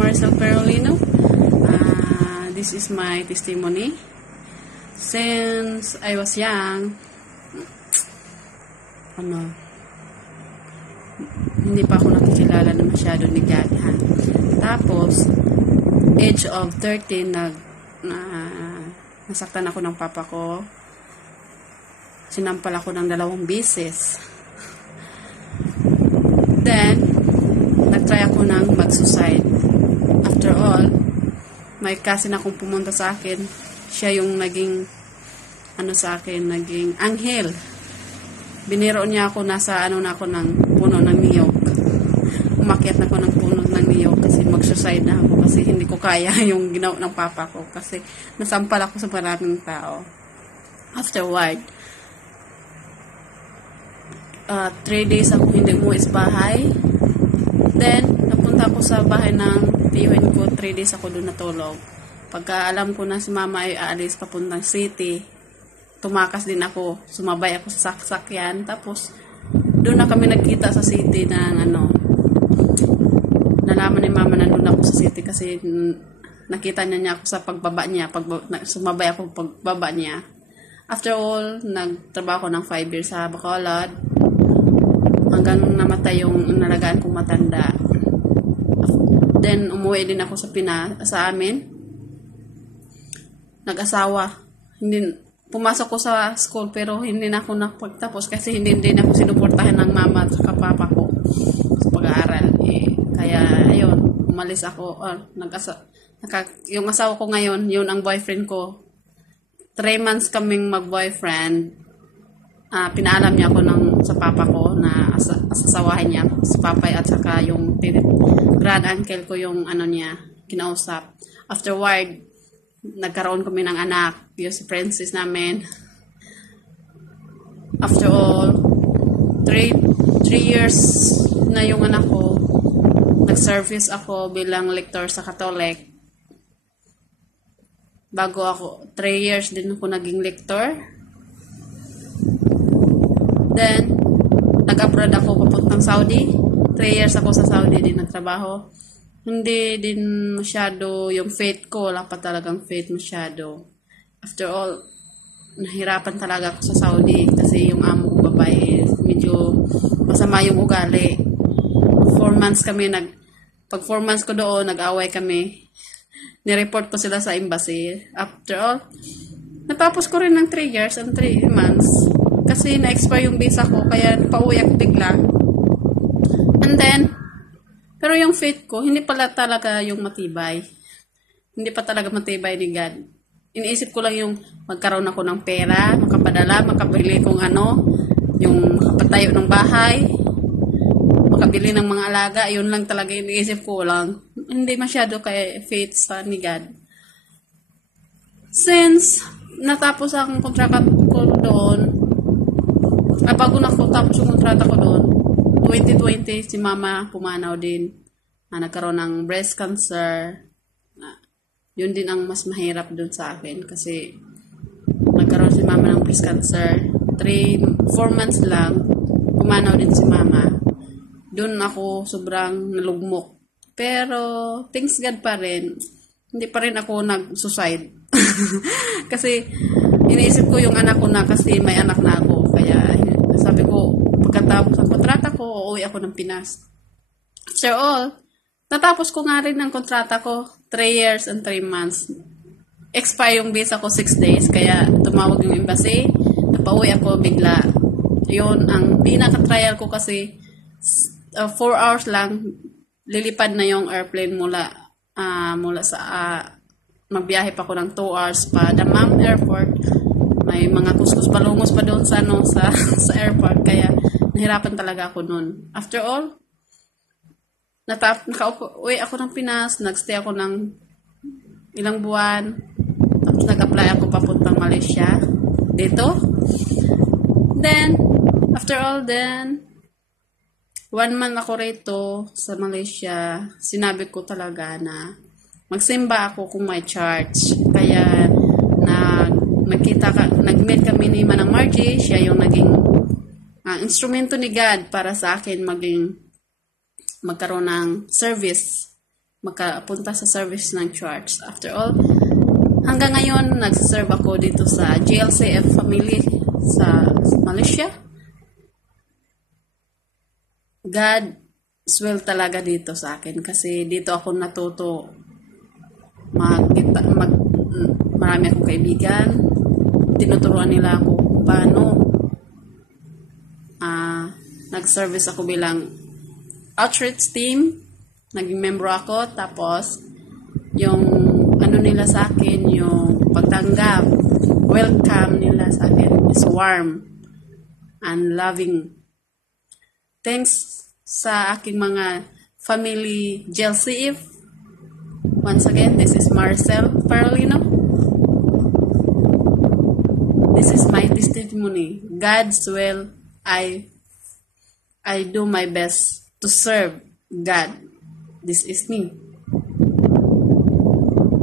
Maricel Perolino. This is my testimony. Since I was young, hindi pa ako nakikilala na masyado ni God. Tapos, age of 13, nasaktan ako ng papa ko. Sinampal ako ng 2 beses. Then, nag-try ako ng mag-suicide. After all, may cousin akong pumunta sa akin. Siya yung naging, naging anghel. Biniro niya ako, nasa na ako ng puno ng niyog. Umakyat na ako ng puno ng niyog kasi mag-suicide na ako kasi hindi ko kaya yung ginawa ng papa ko kasi nasampal ako sa maraming tao. Afterward, 3 days ako hindi umuwi sa bahay. Then, napunta ako sa bahay ng tiyuhin ko. 3 days ako doon natulog. Pagka alam ko na si mama ay aalis papuntang city, tumakas din ako. Sumabay ako sa sasakyan. Tapos, doon na kami nagkita sa city ng nalaman ni mama na doon ako sa city kasi nakita niya ako sa pagbaba niya. Sumabay ako pagbaba niya. After all, nagtrabaho ko ng 5 years sa Bacolod. Hanggang namatay yung nalagaan kong matanda. Then, umuwi din ako sa amin. Nag-asawa. Pumasok ko sa school pero hindi na ako napagtapos kasi hindi na ako sinuportahan ng mama at papa ko sa pag-aaral. Kaya, ayun, umalis ako. Yung asawa ko ngayon, yun ang boyfriend ko. 3 months kaming mag-boyfriend. Pinaalam niya ako sa papa ko na asasawahin niya sa papay at saka yung grand uncle ko yung kinausap. Afterward, nagkaroon kami ng anak, yung si Princess namin. After all, 3 years na yung anak ko, nag-service ako bilang lector sa Catholic. Bago ako, 3 years din ako naging lector. Then, nag-abroad ako papuntang Saudi. 3 years ako sa Saudi din nagtrabaho. Hindi din masyado yung faith ko. Wala pa talagang faith masyado. After all, nahirapan talaga ako sa Saudi kasi yung amo kong babae medyo masama yung ugali. 4 months kami pag 4 months ko doon, nag-away kami. Nireport ko sila sa embassy. After all, natapos ko rin ng 3 years and 3 months. Kasi na-expire yung visa ko, kaya pauwi ako bigla. And then, pero yung faith ko, hindi pala talaga yung matibay. Hindi pa talaga matibay ni God. Iniisip ko lang yung magkaroon ako ng pera, makapadala, makabili kong yung makapatayo ng bahay, makabili ng mga alaga, yun lang talaga iniisip ko lang. Hindi masyado kay faith sa ni God. Since natapos ang kontrata ko doon, bago na ako tapos yung kontrata ko doon, 2020, si mama pumanaw din. Nagkaroon ng breast cancer. Yun din ang mas mahirap doon sa akin kasi nagkaroon si mama ng breast cancer. 4 months lang, pumanaw din si mama. Doon ako sobrang nalugmok. Pero, thanks God pa rin, hindi pa rin ako nag-suicide. Kasi, iniisip ko yung anak ko na kasi may anak na ako. Kaya, sabi ko, pagkatapos ang kontrata ko, uuwi ako ng Pinas. After all, natapos ko nga rin ang kontrata ko, 3 years and 3 months. Expire yung visa ko 6 days, kaya tumawag yung embassy, napauwi ako bigla. Yun, ang pinaka-trial ko kasi, 4 hours lang, lilipad na yung airplane mula sa, magbiyahe pa ko ng 2 hours pa, Damam Airport. May mga kuskus balungos pa doon sa airport, kaya nahirapan talaga ako noon. After all, nakauwi ako ng Pinas, nagstay ako ng ilang buwan, tapos nag-apply ako papuntang Malaysia, dito. Then, after all, 1 month ako rito sa Malaysia, sinabi ko talaga na magsimba ako kung may church. Kaya, nag-meet kami ni Manang Margie, siya yung naging instrumento ni God para sa akin magkaroon ng service makapunta sa service ng church. After all, hanggang ngayon, nagsaserve ako dito sa GLCF family sa Malaysia. God's will talaga dito sa akin kasi dito ako natuto marami akong kaibigan. Tinuturuan nila ako kung paano nag-service ako bilang outreach team. Naging member ako, tapos yung ano nila sa akin, yung pagtanggap, welcome nila sa akin is warm and loving. Thanks sa aking mga family GLCF. Once again, this is Marcel Parolino. This is my testimony. God's will, I do my best to serve God. This is me.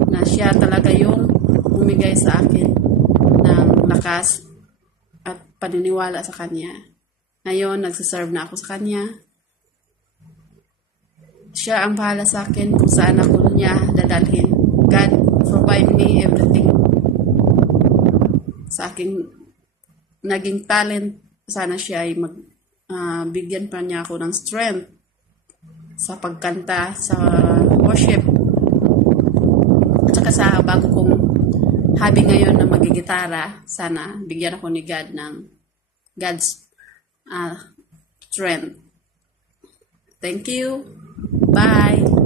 Na siya talaga yung bumigay sa akin ng lakas at paniniwala sa Kanya. Ngayon, nagsiserve na ako sa Kanya. Siya ang bahala sa akin kung saan ako niya dadalhin. God provide me everything. Sa aking naging talent, sana siya ay bigyan pa niya ako ng strength sa pagkanta, sa worship. At saka sa bago kong hobby ngayon na magigitara, sana bigyan ako ni God ng God's strength. Thank you. Bye.